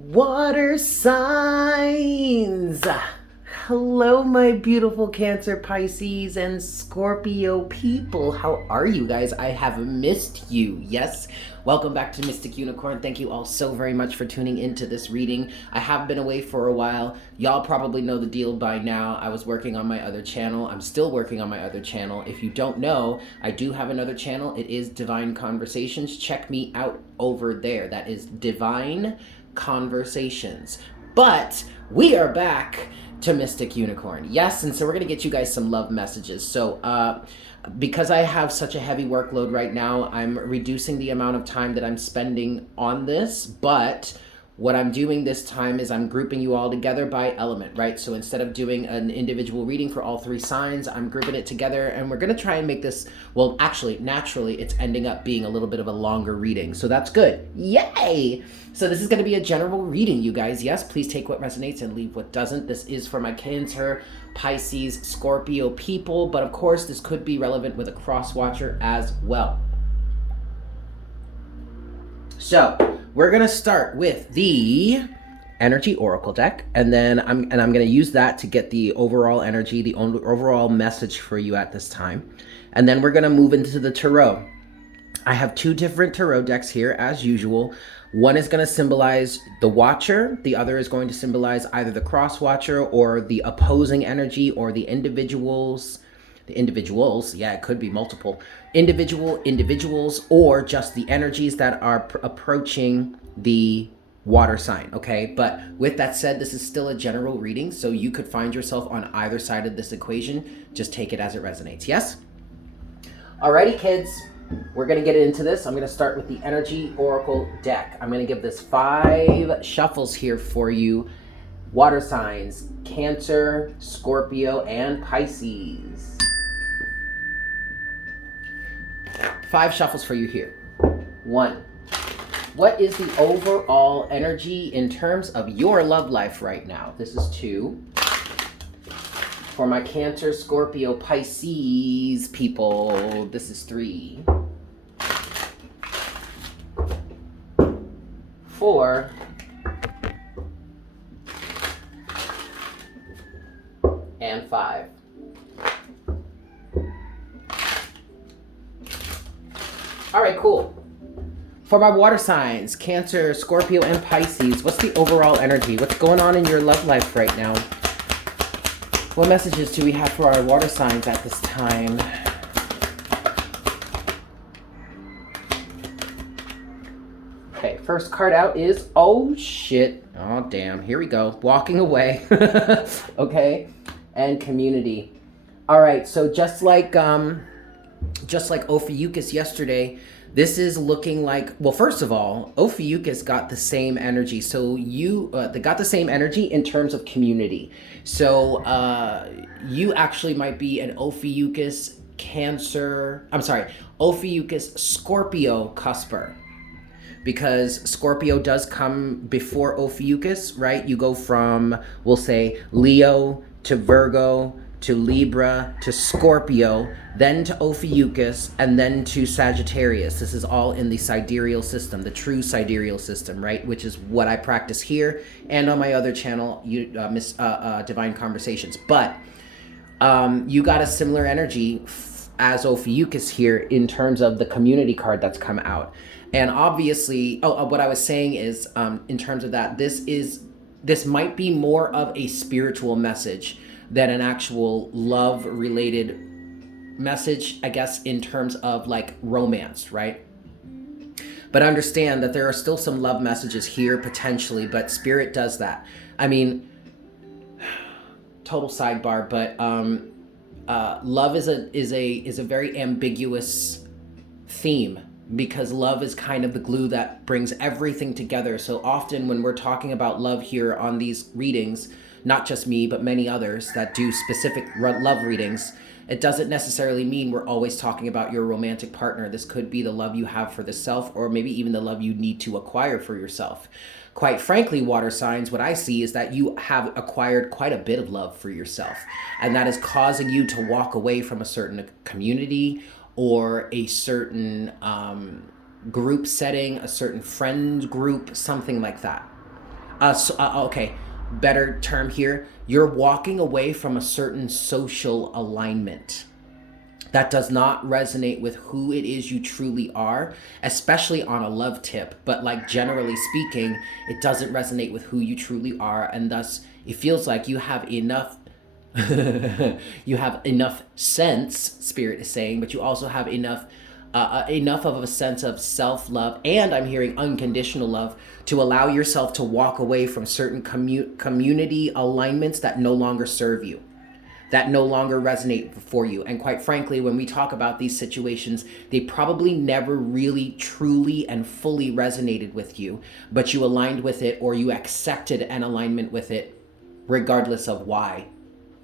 Water signs. Hello, my beautiful Cancer, Pisces, and Scorpio people. How are you guys? I have missed you. Yes. Welcome back to Mystic Unicorn. Thank you all so very much for tuning into this reading. I have been away for a while. Y'all probably know the deal by now. I was working on my other channel. I'm still working on my other channel. If you don't know, I do have another channel. It is Divine Conversations. Check me out over there. That is Divine Conversations. But we are back to Mystic Unicorn. Yes, and so we're going to get you guys some love messages. So because I have such a heavy workload right now, I'm reducing the amount of time that I'm spending on this, but what I'm doing this time is I'm grouping you all together by element, right? So instead of doing an individual reading for all three signs, I'm grouping it together, and we're going to try and make this, well, actually, naturally, it's ending up being a little bit of a longer reading. So that's good. Yay! So this is going to be a general reading, you guys. Yes, please take what resonates and leave what doesn't. This is for my Cancer, Pisces, Scorpio people, but of course, this could be relevant with a cross watcher as well. So we're going to start with the energy oracle deck, and then I'm going to use that to get the overall energy, the overall message for you at this time. And then we're going to move into the tarot. I have two different tarot decks here as usual. One is going to symbolize the watcher. The other is going to symbolize either the cross watcher or the opposing energy or the individuals. Yeah, it could be multiple individuals, or just the energies that are approaching the water sign. Okay, but with that said, this is still a general reading, so you could find yourself on either side of this equation. Just take it as it resonates. Yes. Alrighty, kids, we're gonna get into this. I'm gonna start with the energy oracle deck. I'm gonna give this 5 shuffles here for you. Water signs: Cancer, Scorpio, and Pisces. 5 shuffles for you here. 1. What is the overall energy in terms of your love life right now? This is 2. For my Cancer, Scorpio, Pisces people, this is 3. 4. And 5. All right, cool. For my water signs, Cancer, Scorpio, and Pisces, what's the overall energy? What's going on in your love life right now? What messages do we have for our water signs at this time? Okay, first card out is, oh shit. Oh damn, here we go. Walking away. Okay, and community. All right, so just like Ophiuchus yesterday, this is looking like, well, first of all, Ophiuchus got the same energy. So they got the same energy in terms of community. So you actually might be an Ophiuchus Ophiuchus Scorpio cusper. Because Scorpio does come before Ophiuchus, right? You go from, we'll say, Leo to Virgo to Libra to Scorpio, then to Ophiuchus, and then to Sagittarius. This is all in the sidereal system, the true sidereal system, right? Which is what I practice here and on my other channel, Divine Conversations. But you got a similar energy as Ophiuchus here in terms of the community card that's come out. And obviously, what I was saying is, in terms of that, this might be more of a spiritual message than an actual love-related message, I guess, in terms of like romance, right? But understand that there are still some love messages here potentially, but Spirit does that. I mean, total sidebar, but love is a very ambiguous theme, because love is kind of the glue that brings everything together. So often when we're talking about love here on these readings, not just me, but many others that do specific love readings, it doesn't necessarily mean we're always talking about your romantic partner. This could be the love you have for the self, or maybe even the love you need to acquire for yourself. Quite frankly, water signs, what I see is that you have acquired quite a bit of love for yourself, and that is causing you to walk away from a certain community or a certain group setting, a certain friend group, something like that. Okay, better term here. You're walking away from a certain social alignment that does not resonate with who it is you truly are, especially on a love tip. But like generally speaking, it doesn't resonate with who you truly are, and thus it feels like you have enough you have enough sense, spirit is saying, but you also have enough enough of a sense of self-love, and I'm hearing unconditional love, to allow yourself to walk away from certain community alignments that no longer serve you, that no longer resonate for you. And quite frankly, when we talk about these situations, they probably never really, truly, and fully resonated with you, but you aligned with it, or you accepted an alignment with it, regardless of why.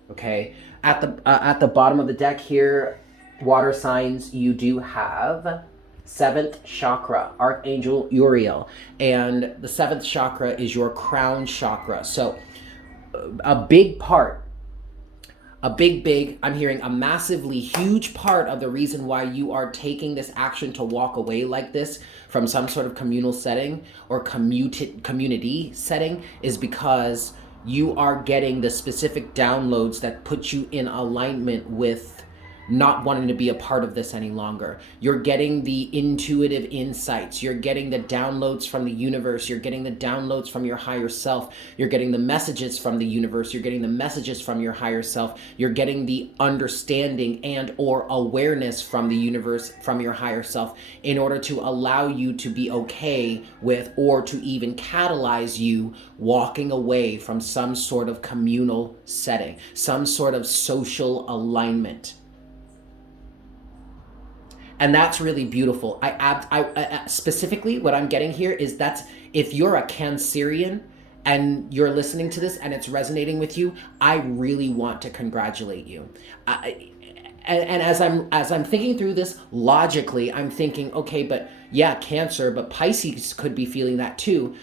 Okay, at the bottom of the deck here, water signs, you do have 7th chakra, Archangel Uriel, and the 7th chakra is your crown chakra. So a big part, I'm hearing a massively huge part of the reason why you are taking this action to walk away like this from some sort of communal setting or community setting is because you are getting the specific downloads that put you in alignment with not wanting to be a part of this any longer. You're getting the intuitive insights. You're getting the downloads from the universe. You're getting the downloads from your higher self. You're getting the messages from the universe. You're getting the messages from your higher self. You're getting the understanding and or awareness from the universe, from your higher self, in order to allow you to be okay with, or to even catalyze you walking away from some sort of communal setting, some sort of social alignment. And that's really beautiful. I specifically, what I'm getting here is that's, if you're a Cancerian and you're listening to this and it's resonating with you, I really want to congratulate you. And as I'm thinking through this logically, I'm thinking, okay, but yeah, Cancer, but Pisces could be feeling that too.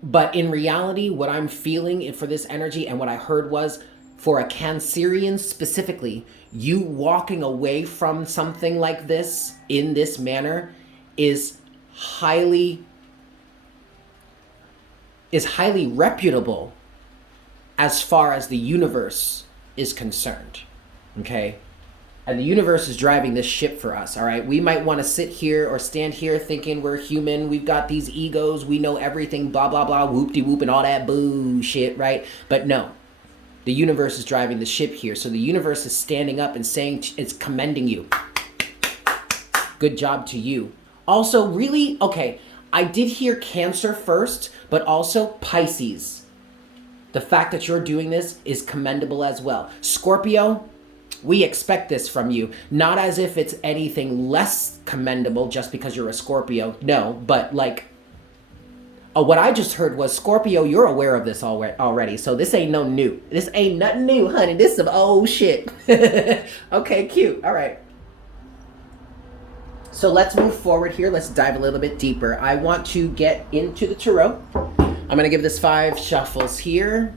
But in reality, what I'm feeling for this energy and what I heard was, for a Cancerian specifically, you walking away from something like this in this manner is highly reputable as far as the universe is concerned. Okay? And the universe is driving this ship for us, all right? We might want to sit here or stand here thinking we're human, we've got these egos, we know everything, blah, blah, blah, whoop-de-whoop, and all that bullshit, right? But no. The universe is driving the ship here. So the universe is standing up and saying, it's commending you. Good job to you. Also, really, okay, I did hear Cancer first, but also Pisces. The fact that you're doing this is commendable as well. Scorpio, we expect this from you. Not as if it's anything less commendable just because you're a Scorpio. No, but like, what I just heard was, Scorpio, you're aware of this already, so this ain't no new. This ain't nothing new, honey. This is some old shit. Okay, cute. All right. So let's move forward here. Let's dive a little bit deeper. I want to get into the tarot. I'm going to give this 5 shuffles here.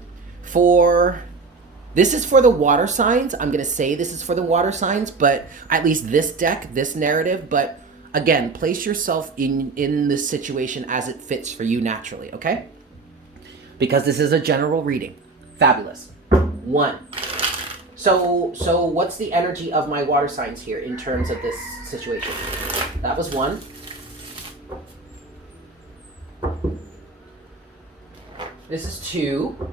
This is for the water signs. I'm going to say this is for the water signs, but at least this deck, this narrative, but again, place yourself in this situation as it fits for you naturally, okay? Because this is a general reading. Fabulous. 1. So what's the energy of my water signs here in terms of this situation? That was 1. This is 2.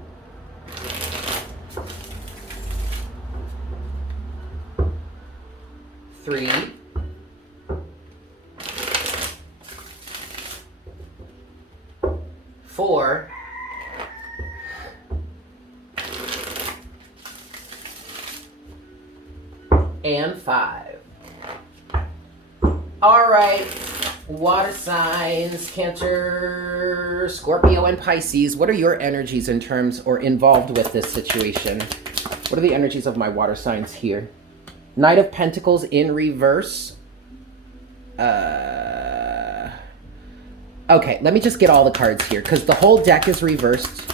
3. 4. And 5. All right, water signs, Cancer, Scorpio, and Pisces. What are your energies in terms or involved with this situation? What are the energies of my water signs here? Knight of Pentacles in reverse. Okay, let me just get all the cards here because the whole deck is reversed.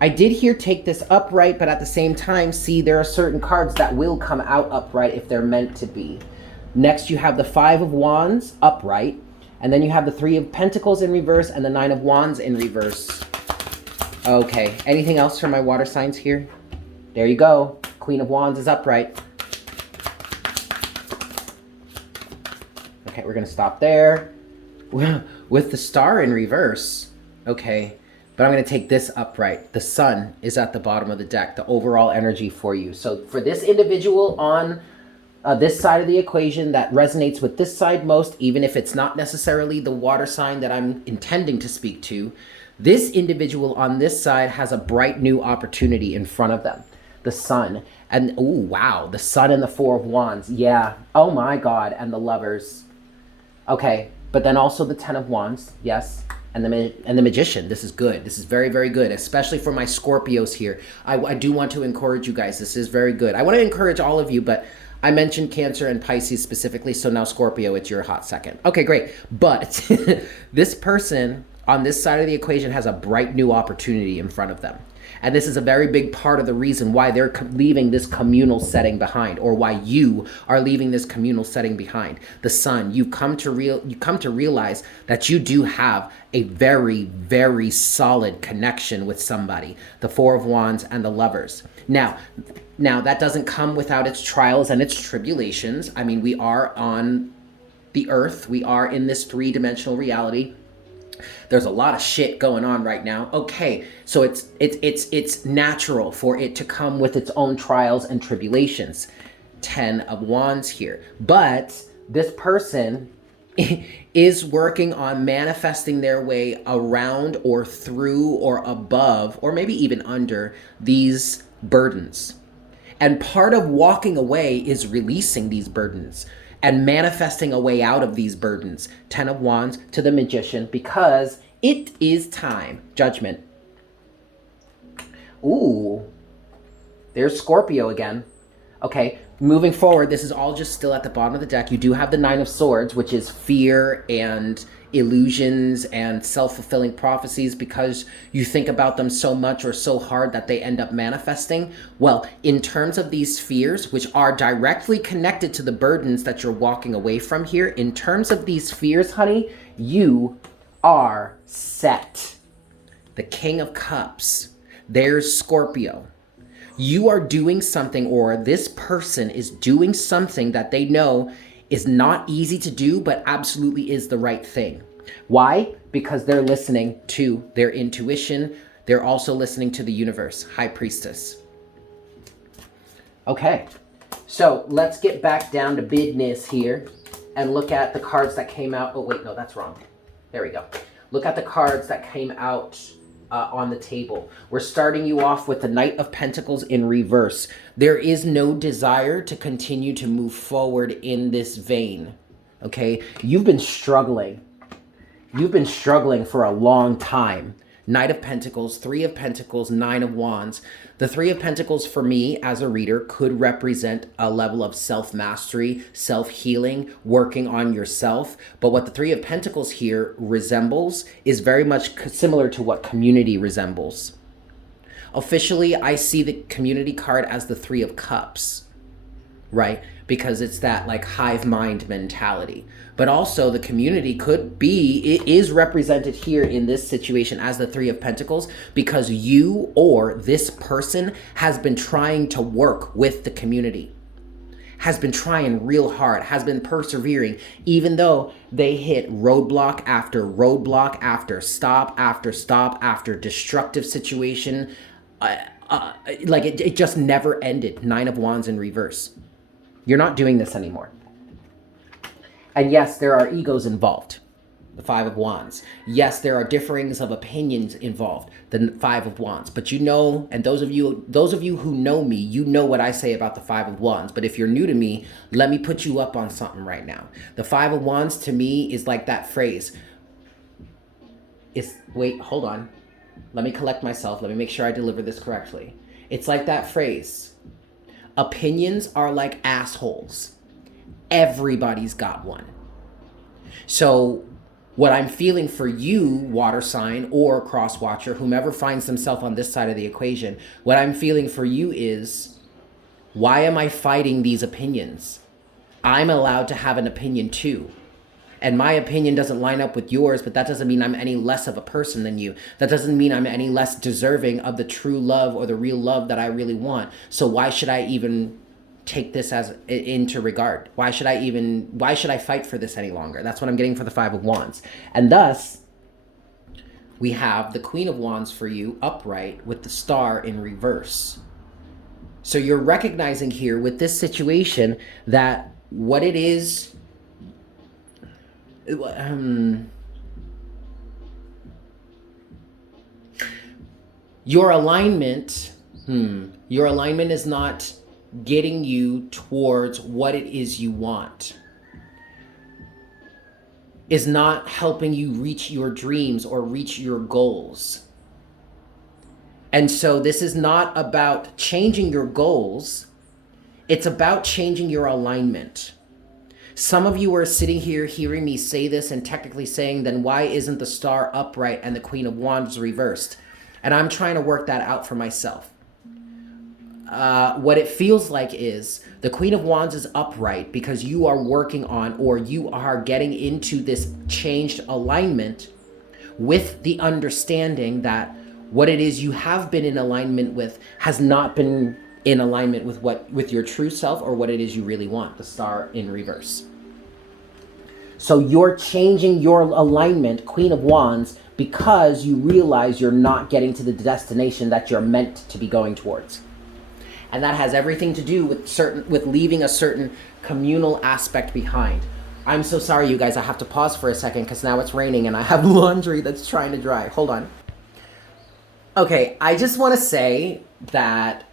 I did here take this upright, but at the same time, see, there are certain cards that will come out upright if they're meant to be. Next, you have the 5 of Wands upright. And then you have the Three of Pentacles in reverse and the Nine of Wands in reverse. Okay, anything else for my water signs here? There you go. Queen of Wands is upright. Okay, we're going to stop there. With the Star in reverse. Okay, but I'm going to take this upright. The Sun is at the bottom of the deck, the overall energy for you. So for this individual on this side of the equation that resonates with this side most, even if it's not necessarily the water sign that I'm intending to speak to, this individual on this side has a bright new opportunity in front of them. The Sun. And, oh, wow, the Sun and the Four of Wands. Yeah. Oh, my God. And the Lovers. Okay. But then also the Ten of Wands. Yes. And the Magician. This is good. This is very, very good, especially for my Scorpios here. I do want to encourage you guys. This is very good. I want to encourage all of you, but I mentioned Cancer and Pisces specifically, so now Scorpio, it's your hot second. Okay, great. But this person on this side of the equation has a bright new opportunity in front of them. And this is a very big part of the reason why they're leaving this communal setting behind, or why you are leaving this communal setting behind. The Sun, you come to realize that you do have a very, very solid connection with somebody. The Four of Wands and the Lovers. Now that doesn't come without its trials and its tribulations. I mean, we are on the earth. We are in this three-dimensional reality. There's a lot of shit going on right now. Okay, so it's natural for it to come with its own trials and tribulations. 10 of Wands here. But this person is working on manifesting their way around or through or above or maybe even under these burdens. And part of walking away is releasing these burdens and manifesting a way out of these burdens. 10 of Wands to the Magician, because it is time. Judgment. Ooh, there's Scorpio again. Okay, moving forward, this is all just still at the bottom of the deck. You do have the Nine of Swords, which is fear and illusions and self-fulfilling prophecies because you think about them so much or so hard that they end up manifesting. Well, in terms of these fears, which are directly connected to the burdens that you're walking away from here, in terms of these fears, honey, you are set. The King of Cups. There's Scorpio. You are doing something, or this person is doing something that they know is not easy to do, but absolutely is the right thing. Why? Because they're listening to their intuition. They're also listening to the universe. High Priestess. Okay, so let's get back down to business here and look at the cards that came out. Oh, wait, no, that's wrong. There we go. Look at the cards that came out on the table. We're starting you off with the Knight of Pentacles in reverse. There is no desire to continue to move forward in this vein. Okay, you've been struggling. You've been struggling for a long time. Knight of Pentacles, Three of Pentacles, Nine of Wands. The Three of Pentacles for me as a reader could represent a level of self-mastery, self-healing, working on yourself. But what the Three of Pentacles here resembles is very much similar to what community resembles. Officially, I see the community card as the Three of Cups, right? Because it's that like hive mind mentality. But also the community could be, it is represented here in this situation as the Three of Pentacles because you or this person has been trying to work with the community, has been trying real hard, has been persevering, even though they hit roadblock after stop after destructive situation. Like it just never ended. Nine of Wands in reverse. You're not doing this anymore. And yes, there are egos involved. The Five of Wands. Yes, there are differings of opinions involved. The Five of Wands. But you know, and those of you who know me, you know what I say about the Five of Wands. But if you're new to me, let me put you up on something right now. The Five of Wands to me is like that phrase. Wait, hold on. Let me collect myself. Let me make sure I deliver this correctly. It's like that phrase. Opinions are like assholes. Everybody's got one. So what I'm feeling for you, water sign or cross watcher, whomever finds themselves on this side of the equation, what I'm feeling for you is, why am I fighting these opinions? I'm allowed to have an opinion too. and my opinion doesn't line up with yours, but that doesn't mean I'm any less of a person than you. That doesn't mean I'm any less deserving of the true love or the real love that I really want. So why should I even take this as into regard? Why should I fight for this any longer? That's what I'm getting for the Five of Wands. And thus, we have the Queen of Wands for you upright with the Star in reverse. So you're recognizing here with this situation that what it is, your alignment is not getting you towards what it is you want, is not helping you reach your dreams or reach your goals. And so this is not about changing your goals. It's about changing your alignment. Some of you are sitting here hearing me say this and technically saying, then why isn't the Star upright and the Queen of Wands reversed? And I'm trying to work that out for myself. What it feels like is the Queen of Wands is upright because you are working on, or you are getting into this changed alignment with the understanding that what it is you have been in alignment with has not been in alignment with your true self or what it is you really want, the Star in reverse. So you're changing your alignment, Queen of Wands, because you realize you're not getting to the destination that you're meant to be going towards. And that has everything to do with leaving a certain communal aspect behind. I'm so sorry, you guys. I have to pause for a second because now it's raining and I have laundry that's trying to dry. Hold on. Okay, I just want to say that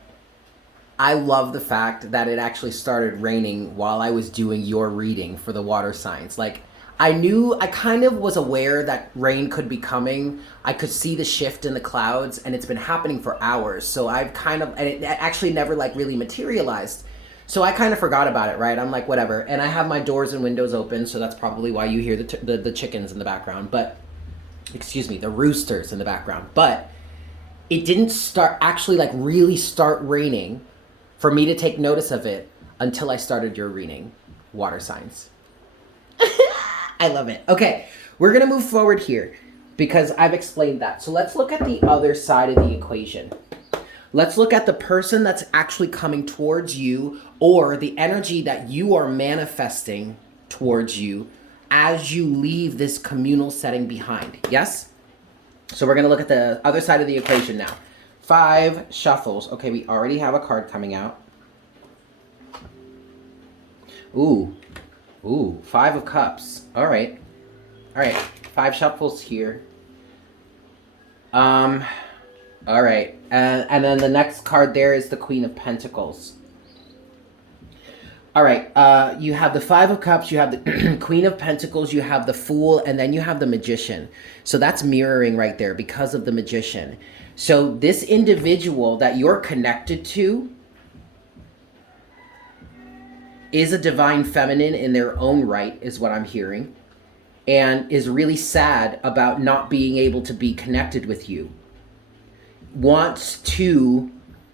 I love the fact that it actually started raining while I was doing your reading for the water signs. Like, I kind of was aware that rain could be coming. I could see the shift in the clouds, and it's been happening for hours. So and it actually never like really materialized. So I kind of forgot about it, right? I'm like, whatever. And I have my doors and windows open, so that's probably why you hear the chickens in the background. But, excuse me, the roosters in the background. But it didn't really start raining for me to take notice of it until I started your reading, water signs. I love it. Okay, we're going to move forward here because I've explained that. So let's look at the other side of the equation. Let's look at the person that's actually coming towards you, or the energy that you are manifesting towards you as you leave this communal setting behind. Yes? So we're going to look at the other side of the equation now. 5 shuffles. Okay, we already have a card coming out. Ooh, 5 of Cups. All right. 5 shuffles here. All right. And then the next card there is the Queen of Pentacles. All right. You have the 5 of Cups, you have the Queen of Pentacles, you have the Fool, and then you have the Magician. So that's mirroring right there because of the Magician. So this individual that you're connected to is a divine feminine in their own right, is what I'm hearing, and is really sad about not being able to be connected with you. Wants to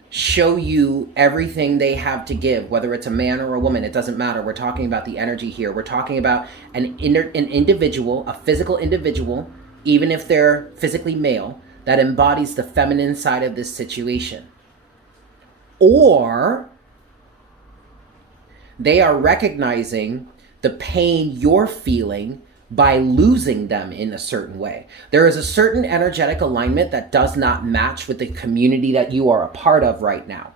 show you everything they have to give, whether it's a man or a woman, it doesn't matter. We're talking about the energy here. We're talking about an individual, a physical individual, even if they're physically male, that embodies the feminine side of this situation. Or they are recognizing the pain you're feeling by losing them in a certain way. There is a certain energetic alignment that does not match with the community that you are a part of right now.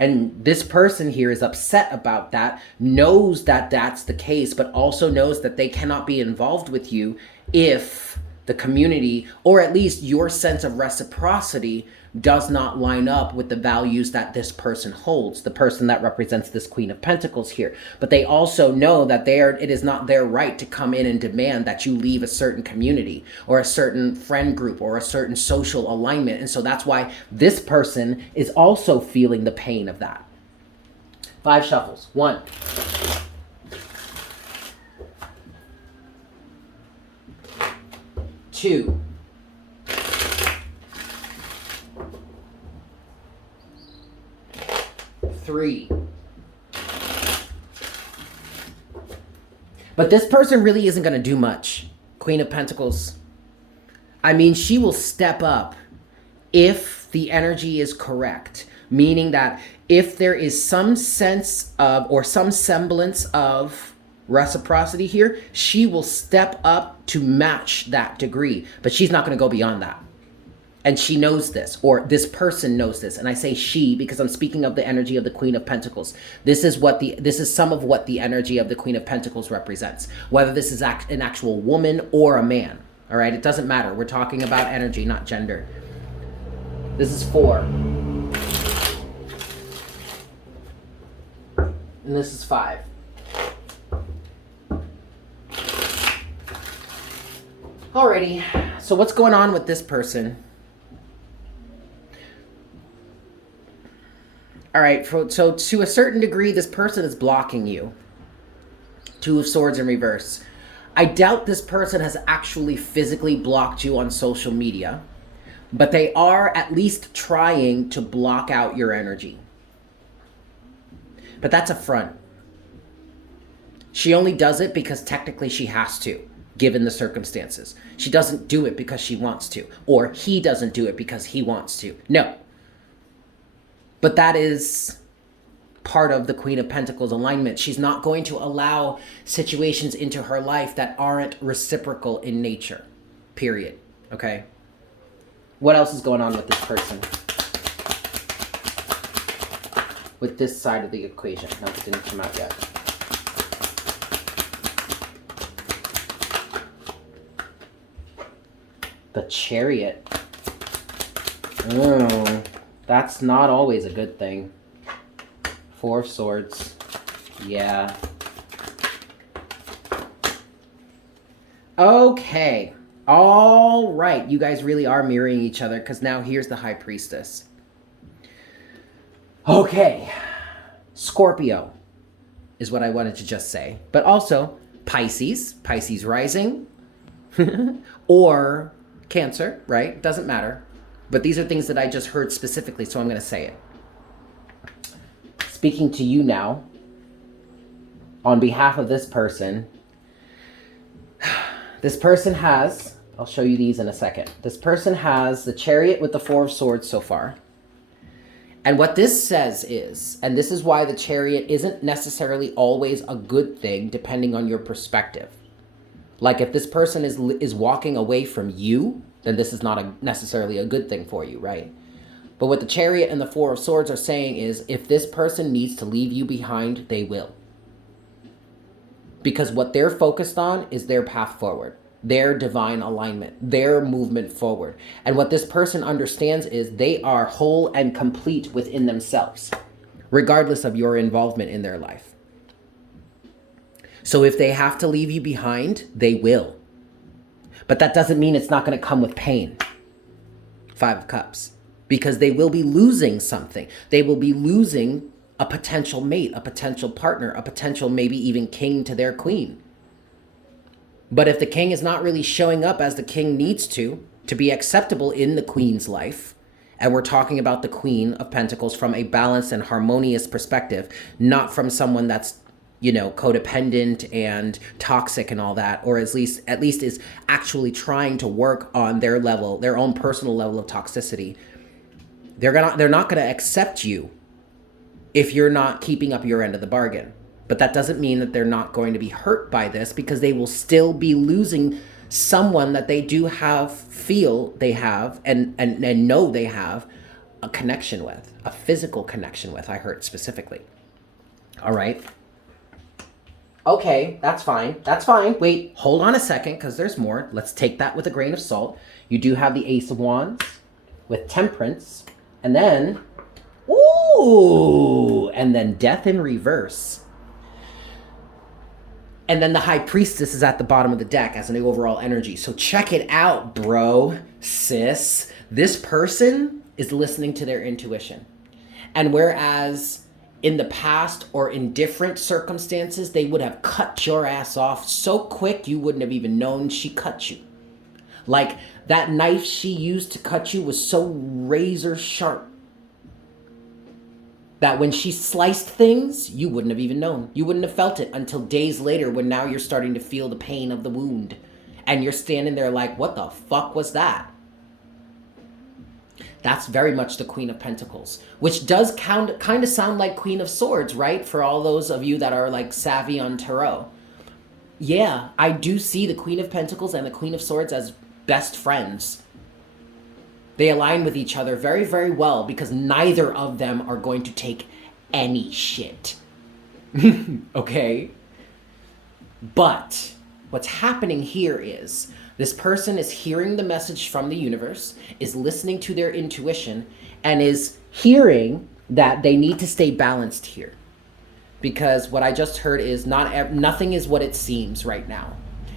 And this person here is upset about that, knows that that's the case, but also knows that they cannot be involved with you if the community, or at least your sense of reciprocity, does not line up with the values that this person holds, the person that represents this Queen of Pentacles here. But they also know that it is not their right to come in and demand that you leave a certain community or a certain friend group or a certain social alignment. And so that's why this person is also feeling the pain of that. 5 shuffles. 1. 2. 3. But this person really isn't going to do much. Queen of Pentacles. I mean, she will step up if the energy is correct. Meaning that if there is some sense of, or some semblance of reciprocity here, she will step up to match that degree. But she's not going to go beyond that. And she knows this, or this person knows this. And I say she because I'm speaking of the energy of the Queen of Pentacles. This is some of what the energy of the Queen of Pentacles represents. Whether this is an actual woman or a man. All right, it doesn't matter. We're talking about energy, not gender. This is 4. And this is 5. Alrighty, so what's going on with this person? All right, so to a certain degree, this person is blocking you. 2 of Swords in reverse. I doubt this person has actually physically blocked you on social media, but they are at least trying to block out your energy. But that's a front. She only does it because technically she has to, given the circumstances. She doesn't do it because she wants to, or he doesn't do it because he wants to. No. But that is part of the Queen of Pentacles alignment. She's not going to allow situations into her life that aren't reciprocal in nature. Period. Okay? What else is going on with this person? With this side of the equation. No, it didn't come out yet. The Chariot. Oh. That's not always a good thing. 4 of Swords. Yeah. Okay. All right. You guys really are mirroring each other because now here's the High Priestess. Okay. Scorpio is what I wanted to just say. But also Pisces. Pisces rising. Or Cancer, right? Doesn't matter. But these are things that I just heard specifically, so I'm going to say it. Speaking to you now, on behalf of this person has, I'll show you these in a second. This person has the Chariot with the 4 of Swords so far. And what this says is, and this is why the Chariot isn't necessarily always a good thing, depending on your perspective. Like if this person is walking away from you, then this is not necessarily a good thing for you, right? But what the Chariot and the 4 of Swords are saying is, if this person needs to leave you behind, they will. Because what they're focused on is their path forward, their divine alignment, their movement forward. And what this person understands is they are whole and complete within themselves, regardless of your involvement in their life. So if they have to leave you behind, they will. But that doesn't mean it's not going to come with pain. 5 of Cups. Because they will be losing something. They will be losing a potential mate, a potential partner, a potential maybe even king to their queen. But if the king is not really showing up as the king needs to be acceptable in the queen's life, and we're talking about the Queen of Pentacles from a balanced and harmonious perspective, not from someone that's, you know, codependent and toxic and all that, or at least is actually trying to work on their level, their own personal level of toxicity. They're not gonna accept you if you're not keeping up your end of the bargain. But that doesn't mean that they're not going to be hurt by this, because they will still be losing someone that they do feel they have and know they have a connection with, a physical connection with, I heard specifically. All right. Okay, that's fine. That's fine. Wait, hold on a second, because there's more. Let's take that with a grain of salt. You do have the Ace of Wands with Temperance, and then, ooh, and then Death in reverse. And then the High Priestess is at the bottom of the deck as an overall energy. So check it out, bro, sis. This person is listening to their intuition. And whereas in the past or in different circumstances, they would have cut your ass off so quick you wouldn't have even known she cut you. Like that knife she used to cut you was so razor sharp. that when she sliced things, you wouldn't have even known. You wouldn't have felt it until days later, when now you're starting to feel the pain of the wound. And you're standing there like, what the fuck was that? That's very much the Queen of Pentacles, which does kind of sound like Queen of Swords, right? For all those of you that are like savvy on tarot. Yeah, I do see the Queen of Pentacles and the Queen of Swords as best friends. They align with each other very, very well because neither of them are going to take any shit. Okay? But what's happening here is this person is hearing the message from the universe, is listening to their intuition, and is hearing that they need to stay balanced here. Because what I just heard is nothing is what it seems right now.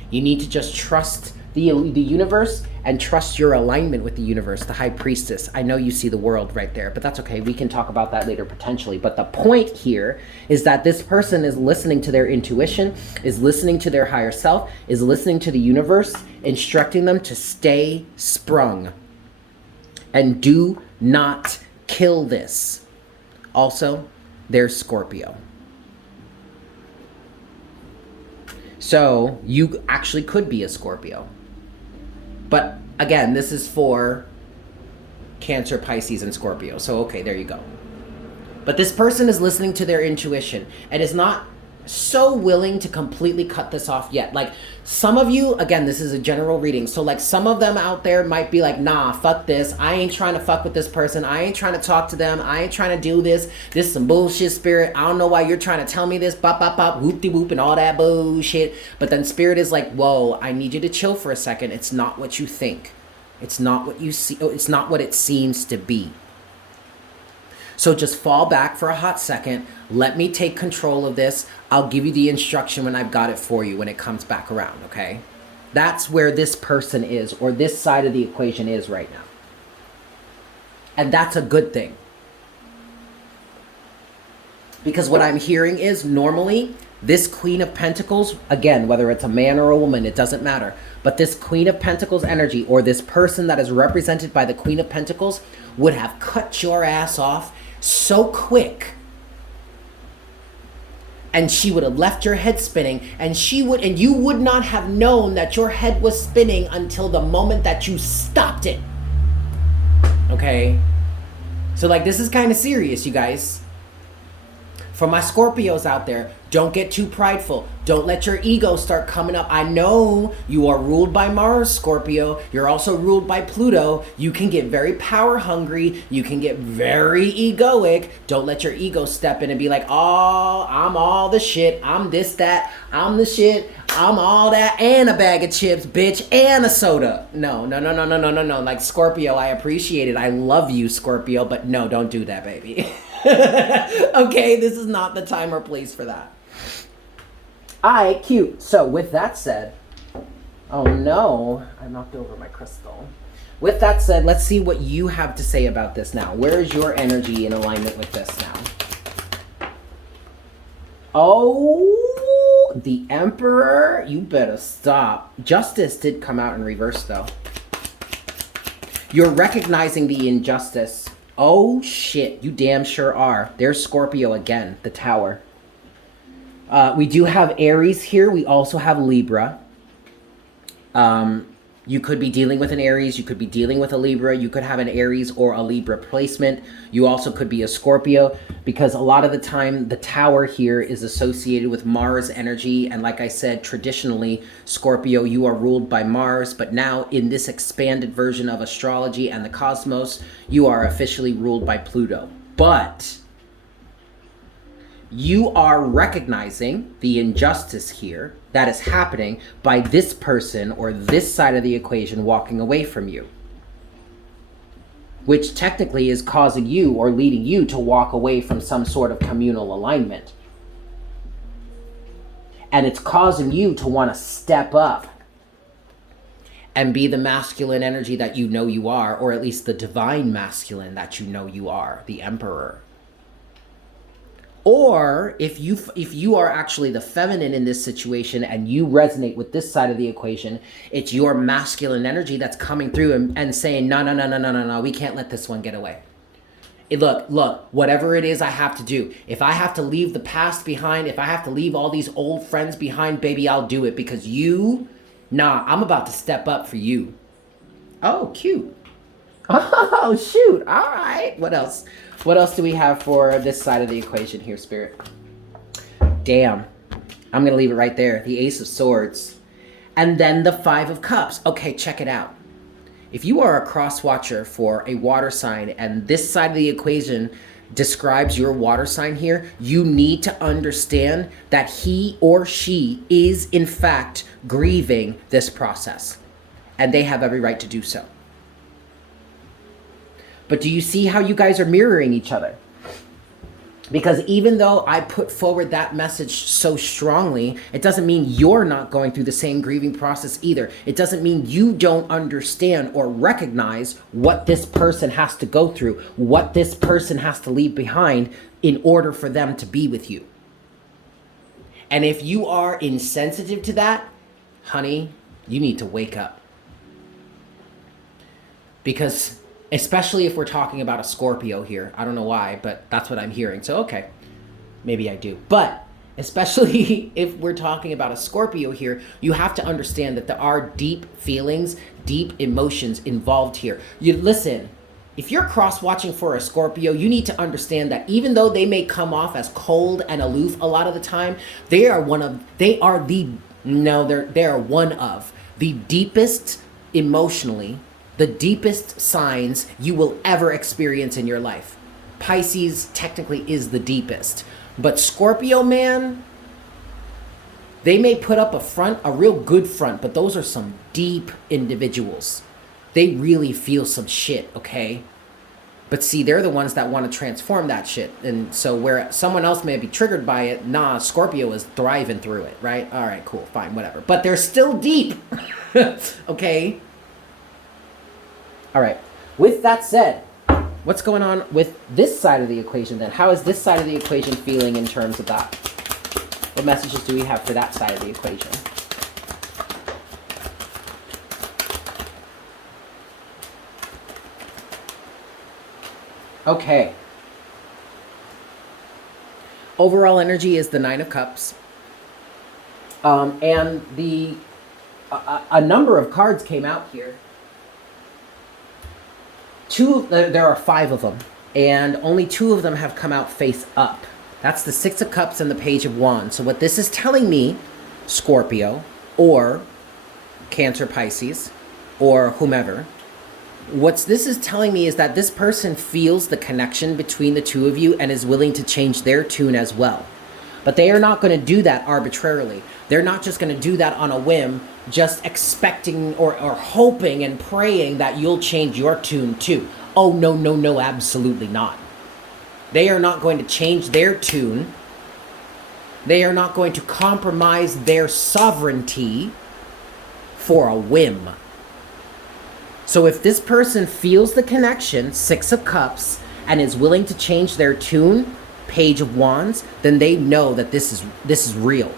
You need to just trust the universe and trust your alignment with the universe, the High Priestess. I know you see the world right there, but that's okay. We can talk about that later potentially. But the point here is that this person is listening to their intuition, is listening to their higher self, is listening to the universe, instructing them to stay sprung and do not kill this. Also, there's Scorpio. So you actually could be a Scorpio. But again, this is for Cancer, Pisces, and Scorpio. So, okay, there you go. But this person is listening to their intuition and is not so willing to completely cut this off yet. Like some of you, again, this is a general reading. So like some of them out there might be like, nah, fuck this. I ain't trying to fuck with this person. I ain't trying to talk to them. I ain't trying to do this. This is some bullshit, Spirit. I don't know why you're trying to tell me this. Bop, bop, bop, whoop-de-whoop and all that bullshit. But then Spirit is like, whoa, I need you to chill for a second. It's not what you think. It's not what you see. It's not what it seems to be. So just fall back for a hot second. Let me take control of this. I'll give you the instruction when I've got it for you when it comes back around, okay? That's where this person is, or this side of the equation is right now. And that's a good thing. Because what I'm hearing is normally this Queen of Pentacles, again, whether it's a man or a woman, it doesn't matter. But this Queen of Pentacles energy, or this person that is represented by the Queen of Pentacles, would have cut your ass off so quick, and she would have left your head spinning, and you would not have known that your head was spinning until the moment that you stopped it. Okay? So like, this is kind of serious, you guys. For my Scorpios out there, don't get too prideful. Don't let your ego start coming up. I know you are ruled by Mars, Scorpio. You're also ruled by Pluto. You can get very power hungry. You can get very egoic. Don't let your ego step in and be like, oh, I'm all the shit. I'm this, that. I'm the shit. I'm all that and a bag of chips, bitch, and a soda. No. Like Scorpio, I appreciate it. I love you, Scorpio, but no, don't do that, baby. Okay, this is not the time or place for that. Alright, cute. So with that said, oh no, I knocked over my crystal. With that said, let's see what you have to say about this now. Where is your energy in alignment with this now? Oh, the Emperor, you better stop. Justice did come out in reverse though. You're recognizing the injustice. Oh shit, you damn sure are. There's Scorpio again, the Tower. We do have Aries here. We also have Libra. You could be dealing with an Aries. You could be dealing with a Libra. You could have an Aries or a Libra placement. You also could be a Scorpio, because a lot of the time the Tower here is associated with Mars energy. And like I said, traditionally, Scorpio, you are ruled by Mars. But now in this expanded version of astrology and the cosmos, you are officially ruled by Pluto. But you are recognizing the injustice here that is happening by this person or this side of the equation walking away from you, which technically is causing you or leading you to walk away from some sort of communal alignment. And it's causing you to want to step up and be the masculine energy that you know you are, or at least the divine masculine that you know you are, the Emperor. Or if you are actually the feminine in this situation and you resonate with this side of the equation, it's your masculine energy that's coming through and saying, no, we can't let this one get away. Look, whatever it is I have to do. If I have to leave the past behind, if I have to leave all these old friends behind, baby, I'll do it because I'm about to step up for you. Oh, cute. Oh, shoot. All right. What else? What else do we have for this side of the equation here, Spirit? Damn. I'm going to leave it right there. The Ace of Swords. And then the Five of Cups. Okay, check it out. If you are a cross watcher for a water sign and this side of the equation describes your water sign here, you need to understand that he or she is in fact grieving this process. And they have every right to do so. But do you see how you guys are mirroring each other? Because even though I put forward that message so strongly, it doesn't mean you're not going through the same grieving process either. It doesn't mean you don't understand or recognize what this person has to go through, what this person has to leave behind in order for them to be with you. And if you are insensitive to that, honey, you need to wake up. Because especially if we're talking about a Scorpio here. I don't know why, but that's what I'm hearing. So, okay, maybe I do. But especially if we're talking about a Scorpio here, you have to understand that there are deep feelings, deep emotions involved here. Listen, if you're cross-watching for a Scorpio, you need to understand that even though they may come off as cold and aloof a lot of the time, they are one of the deepest emotionally, the deepest signs you will ever experience in your life. Pisces technically is the deepest. But Scorpio, man, they may put up a front, a real good front, but those are some deep individuals. They really feel some shit, okay? But see, they're the ones that want to transform that shit. And so where someone else may be triggered by it, Scorpio is thriving through it, right? All right, cool, fine, whatever. But they're still deep, okay? All right, with that said, what's going on with this side of the equation then? How is this side of the equation feeling in terms of that? What messages do we have for that side of the equation? Okay. Overall energy is the Nine of Cups. And a number of cards came out here. There are 5 of them, and only 2 of them have come out face up. That's the Six of Cups and the Page of Wands. So what this is telling me, Scorpio, or Cancer, Pisces, or whomever, what this is telling me is that this person feels the connection between the two of you and is willing to change their tune as well. But they are not going to do that arbitrarily. They're not just going to do that on a whim, just expecting or hoping and praying that you'll change your tune too. Oh, no, absolutely not. They are not going to change their tune. They are not going to compromise their sovereignty for a whim. So if this person feels the connection, Six of Cups, and is willing to change their tune, Page of Wands, then they know that this is real.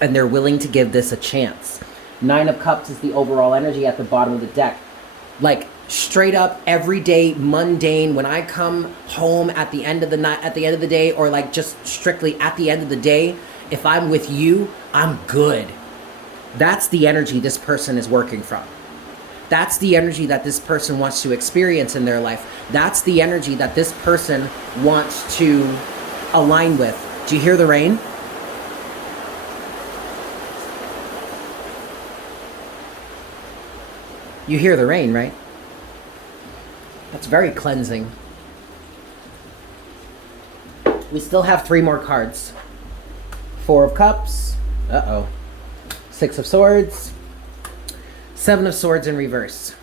And they're willing to give this a chance. Nine of Cups is the overall energy at the bottom of the deck. Like straight up, everyday, mundane, when I come home at the end of the night, at the end of the day, or like just strictly at the end of the day, if I'm with you, I'm good. That's the energy this person is working from. That's the energy that this person wants to experience in their life. That's the energy that this person wants to align with. Do you hear the rain? You hear the rain, right? That's very cleansing. We still have 3 more cards. 4 of Cups. Uh-oh. 6 of Swords. 7 of Swords in reverse.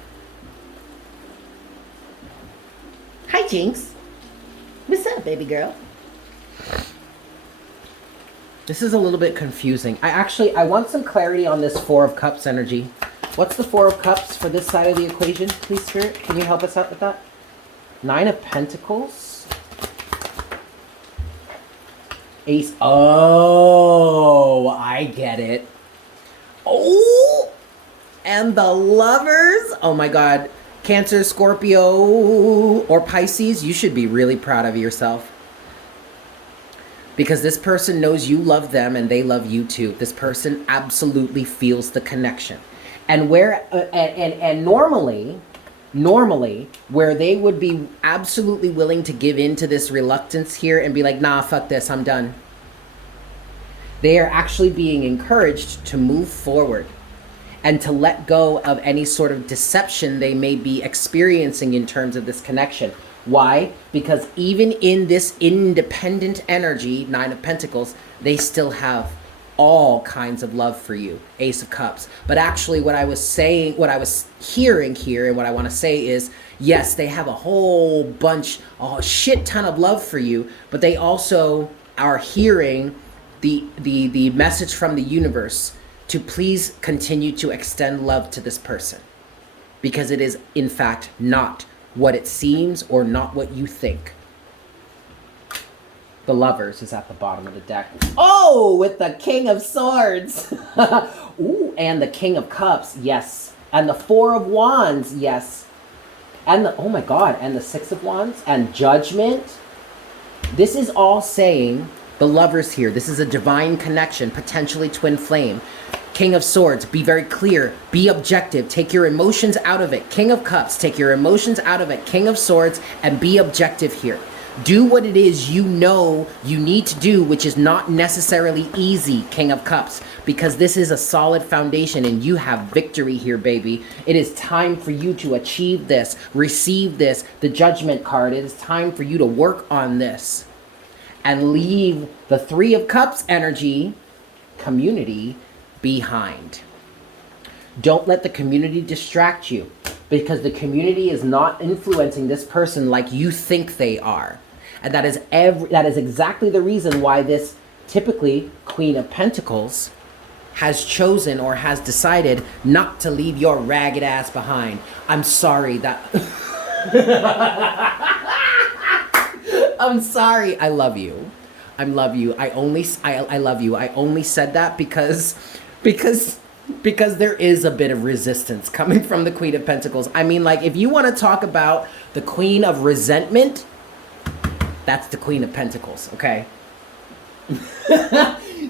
Hi, Jinx. What's up, baby girl? This is a little bit confusing. I want some clarity on this 4 of Cups energy. What's the 4 of Cups for this side of the equation, please, Spirit? Can you help us out with that? 9 of Pentacles. Ace. Oh, I get it. Oh! And the Lovers. Oh my God. Cancer, Scorpio, or Pisces, you should be really proud of yourself. Because this person knows you love them and they love you too. This person absolutely feels the connection. And normally, where they would be absolutely willing to give in to this reluctance here and be like, nah, fuck this, I'm done. They are actually being encouraged to move forward and to let go of any sort of deception they may be experiencing in terms of this connection. Why? Because even in this independent energy, Nine of Pentacles, they still have all kinds of love for you, Ace of Cups. But actually what I was saying, what I was hearing here and what I want to say is, yes, they have a whole bunch, a shit ton of love for you, but they also are hearing the message from the universe to please continue to extend love to this person. Because it is, in fact, not what it seems or not what you think. The Lovers is at the bottom of the deck. Oh, with the King of Swords. Ooh, and the King of Cups, yes. And the Four of Wands, yes. And the, oh my God, and the Six of Wands and Judgment. This is all saying, the Lovers here, this is a divine connection, potentially twin flame. King of Swords, be very clear, be objective, take your emotions out of it. King of Cups, take your emotions out of it. King of Swords, and be objective here. Do what it is you know you need to do, which is not necessarily easy, King of Cups, because this is a solid foundation and you have victory here, baby. It is time for you to achieve this, receive this, the Judgment card. It is time for you to work on this and leave the Three of Cups energy, community, behind. Don't let the community distract you, because the community is not influencing this person like you think they are. And that is exactly the reason why this typically Queen of Pentacles has chosen or has decided not to leave your ragged ass behind. I'm sorry that I'm sorry. I love you. I love you. I love you. I only said that because there is a bit of resistance coming from the Queen of Pentacles. I mean, like, if you want to talk about the Queen of Resentment, that's the Queen of Pentacles, okay?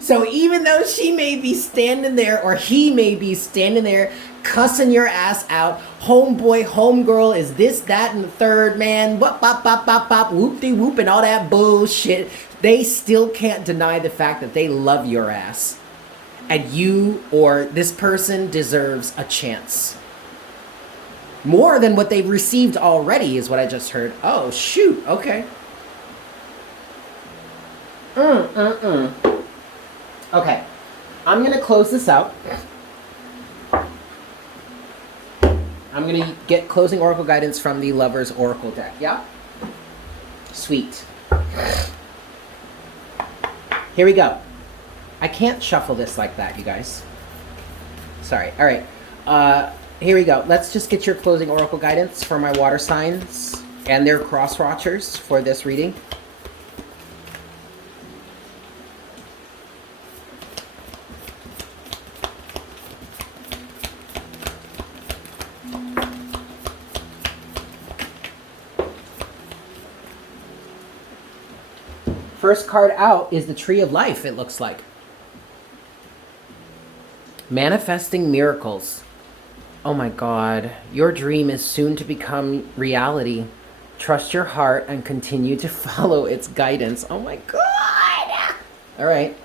So even though she may be standing there, or he may be standing there cussing your ass out, homeboy, homegirl is this, that, and the third, man, whoop, bop, bop, bop, bop, whoop-de-whoop, and all that bullshit, they still can't deny the fact that they love your ass. And you or this person deserves a chance. More than what they've received already is what I just heard. Oh, shoot. Okay. Okay. I'm going to close this out. I'm going to get closing oracle guidance from the Lover's Oracle deck. Yeah? Sweet. Here we go. I can't shuffle this like that, you guys. Sorry. All right. Here we go. Let's just get your closing oracle guidance for my water signs and their cross watchers for this reading. First card out is the Tree of Life, it looks like. Manifesting miracles. Oh my God. Your dream is soon to become reality. Trust your heart and continue to follow its guidance. Oh my God. All right.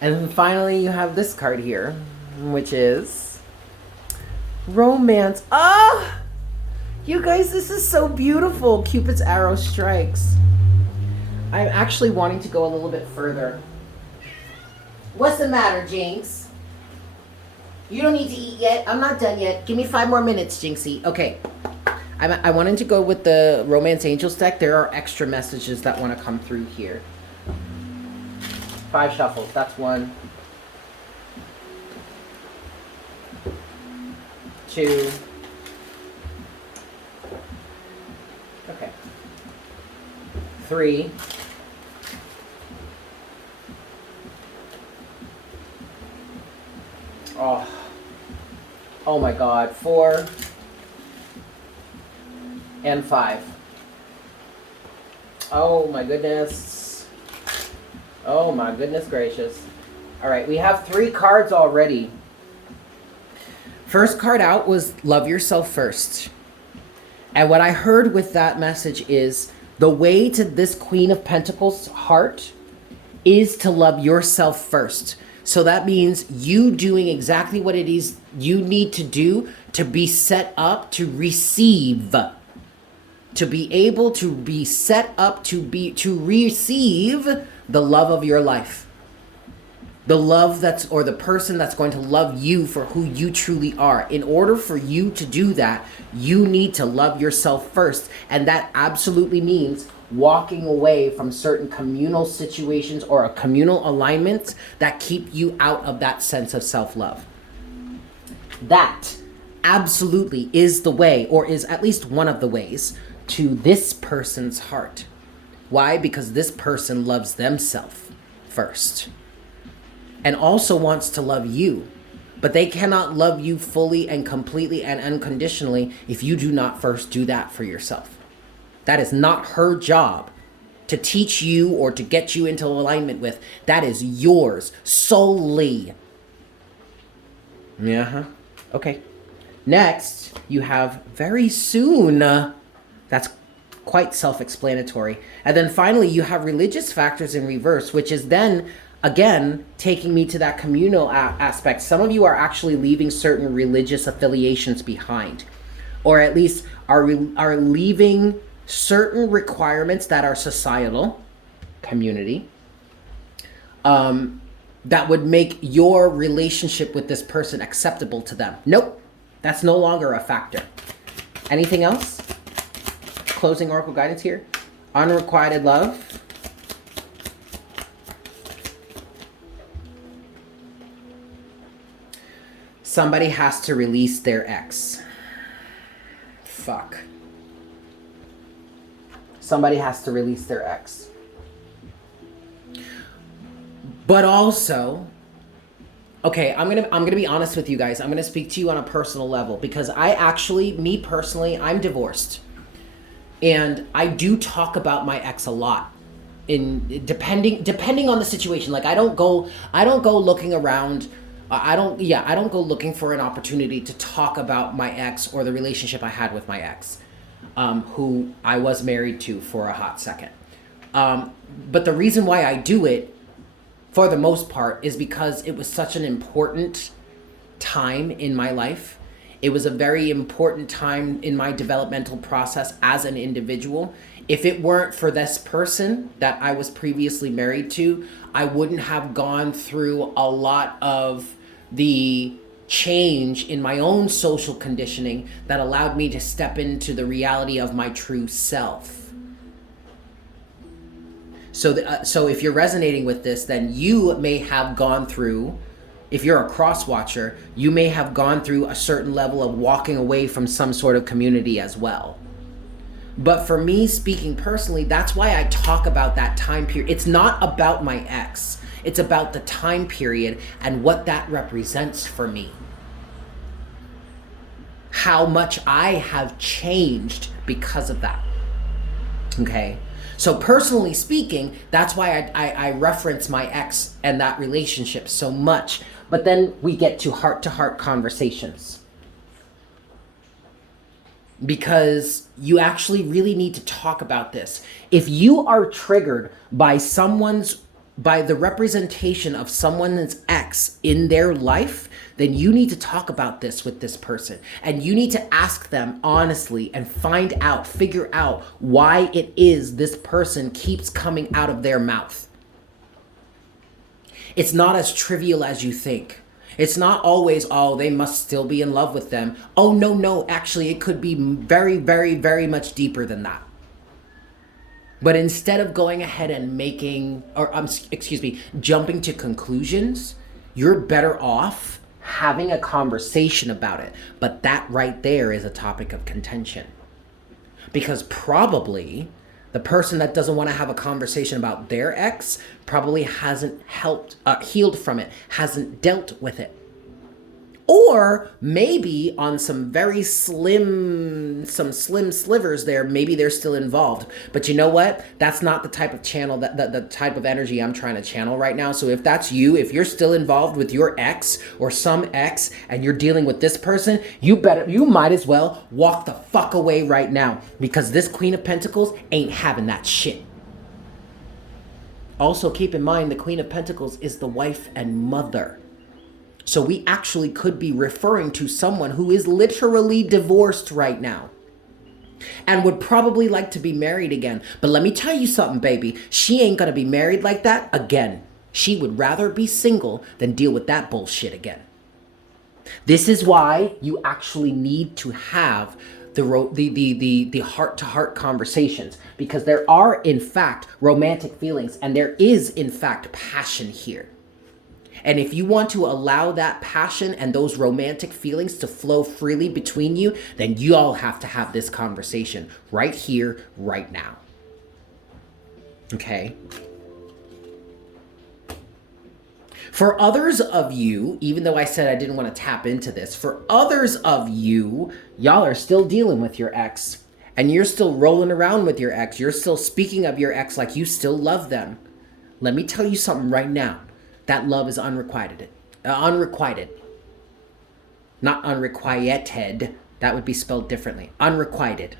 And then finally you have this card here, which is Romance. Ah! You guys, this is so beautiful. Cupid's arrow strikes. I'm actually wanting to go a little bit further. What's the matter, Jinx? You don't need to eat yet. I'm not done yet. Give me 5 more minutes, Jinxie. Okay. I wanted to go with the Romance Angels deck. There are extra messages that want to come through here. 5 shuffles. That's 1. 2. Okay. 3. Oh my God. 4. and 5. Oh my goodness. Oh my goodness gracious. All right, we have 3 cards already. First card out was love yourself first. And what I heard with that message is the way to this Queen of Pentacles heart is to love yourself first. So that means you doing exactly what it is you need to do to be set up to receive. To be able to be set up to receive the love of your life. The love or the person that's going to love you for who you truly are. In order for you to do that, you need to love yourself first. And that absolutely means walking away from certain communal situations or a communal alignments that keep you out of that sense of self-love. That absolutely is the way, or is at least one of the ways, to this person's heart. Why? Because this person loves themselves first. And also wants to love you. But they cannot love you fully and completely and unconditionally if you do not first do that for yourself. That is not her job to teach you or to get you into alignment with. That is yours solely. Okay. Next, you have very soon. That's quite self-explanatory. And then finally, you have religious factors in reverse, which is then, again, taking me to that communal aspect. Some of you are actually leaving certain religious affiliations behind, or at least are leaving certain requirements that are societal, community, that would make your relationship with this person acceptable to them. Nope, that's no longer a factor. Anything else? Closing oracle guidance here. Unrequited love. Somebody has to release their ex. Fuck. Somebody has to release their ex. But also, okay, I'm gonna be honest with you guys. I'm gonna speak to you on a personal level because me personally, I'm divorced. And I do talk about my ex a lot. Depending on the situation. Like I don't go looking around. I don't go looking for an opportunity to talk about my ex or the relationship I had with my ex, who I was married to for a hot second. But the reason why I do it, for the most part, is because it was such an important time in my life. It was a very important time in my developmental process as an individual. If it weren't for this person that I was previously married to, I wouldn't have gone through a lot of the change in my own social conditioning that allowed me to step into the reality of my true self. So if you're resonating with this, then you may have gone through, if you're a cross watcher, you may have gone through a certain level of walking away from some sort of community as well. But for me, speaking personally, that's why I talk about that time period. It's not about my ex. It's about the time period and what that represents for me. How much I have changed because of that. Okay? So personally speaking, that's why I reference my ex and that relationship so much. But then we get to heart-to-heart conversations. Because you actually really need to talk about this. If you are triggered by the representation of someone's ex in their life, then you need to talk about this with this person. And you need to ask them honestly and figure out why it is this person keeps coming out of their mouth. It's not as trivial as you think. It's not always, oh, they must still be in love with them. Oh, no, actually, it could be very, very, very much deeper than that. But instead of going ahead and jumping to conclusions, you're better off having a conversation about it. But that right there is a topic of contention. Because probably the person that doesn't want to have a conversation about their ex probably hasn't healed from it, hasn't dealt with it. Or maybe on some very slim slivers there, maybe they're still involved. But you know what? That's not the type of channel, the type of energy I'm trying to channel right now. So if that's you, if you're still involved with your ex or some ex and you're dealing with this person, you might as well walk the fuck away right now, because this Queen of Pentacles ain't having that shit. Also keep in mind, the Queen of Pentacles is the wife and mother. So we actually could be referring to someone who is literally divorced right now and would probably like to be married again. But let me tell you something, baby. She ain't gonna be married like that again. She would rather be single than deal with that bullshit again. This is why you actually need to have the heart-to-heart conversations, because there are, in fact, romantic feelings, and there is, in fact, passion here. And if you want to allow that passion and those romantic feelings to flow freely between you, then you all have to have this conversation right here, right now. Okay? For others of you, even though I said I didn't want to tap into this, for others of you, y'all are still dealing with your ex, and you're still rolling around with your ex. You're still speaking of your ex like you still love them. Let me tell you something right now. That love is unrequited. Unrequited. Not unrequited. That would be spelled differently. Unrequited.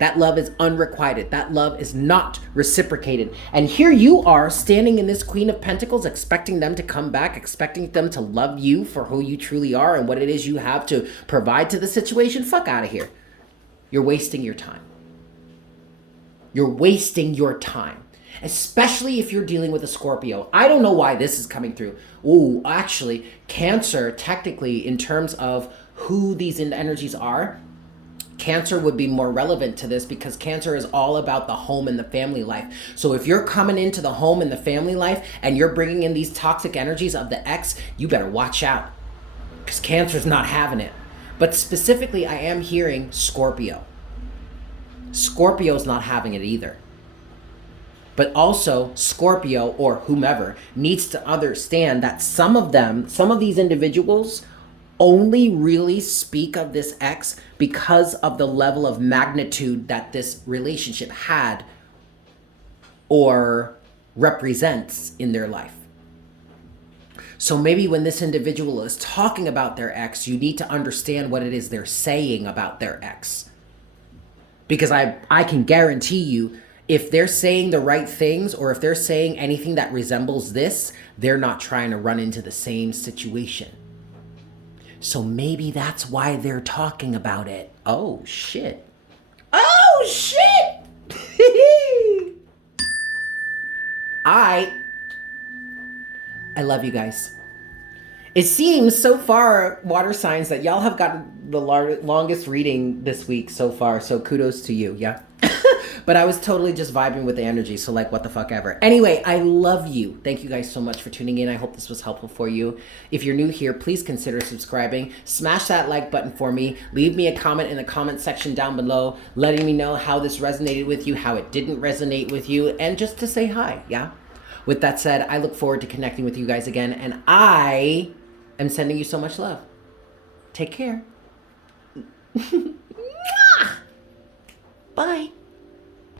That love is unrequited. That love is not reciprocated. And here you are standing in this Queen of Pentacles, expecting them to come back, expecting them to love you for who you truly are and what it is you have to provide to the situation. Fuck out of here. You're wasting your time. You're wasting your time. Especially if you're dealing with a Scorpio. I don't know why this is coming through. Ooh, actually, Cancer, technically, in terms of who these energies are, Cancer would be more relevant to this, because Cancer is all about the home and the family life. So if you're coming into the home and the family life and you're bringing in these toxic energies of the ex, you better watch out, because Cancer's not having it. But specifically, I am hearing Scorpio. Scorpio's not having it either. But also, Scorpio or whomever needs to understand that some of these individuals only really speak of this ex because of the level of magnitude that this relationship had or represents in their life. So maybe when this individual is talking about their ex, you need to understand what it is they're saying about their ex. Because I can guarantee you, if they're saying the right things, or if they're saying anything that resembles this, they're not trying to run into the same situation. So maybe that's why they're talking about it. Oh, shit. Oh, shit! I love you guys. It seems so far, water signs, that y'all have gotten the longest reading this week so far. So kudos to you, yeah? But I was totally just vibing with the energy, so like, what the fuck ever. Anyway, I love you. Thank you guys so much for tuning in. I hope this was helpful for you. If you're new here, please consider subscribing. Smash that like button for me. Leave me a comment in the comment section down below, letting me know how this resonated with you, how it didn't resonate with you, and just to say hi, yeah? With that said, I look forward to connecting with you guys again, and I am sending you so much love. Take care. Bye.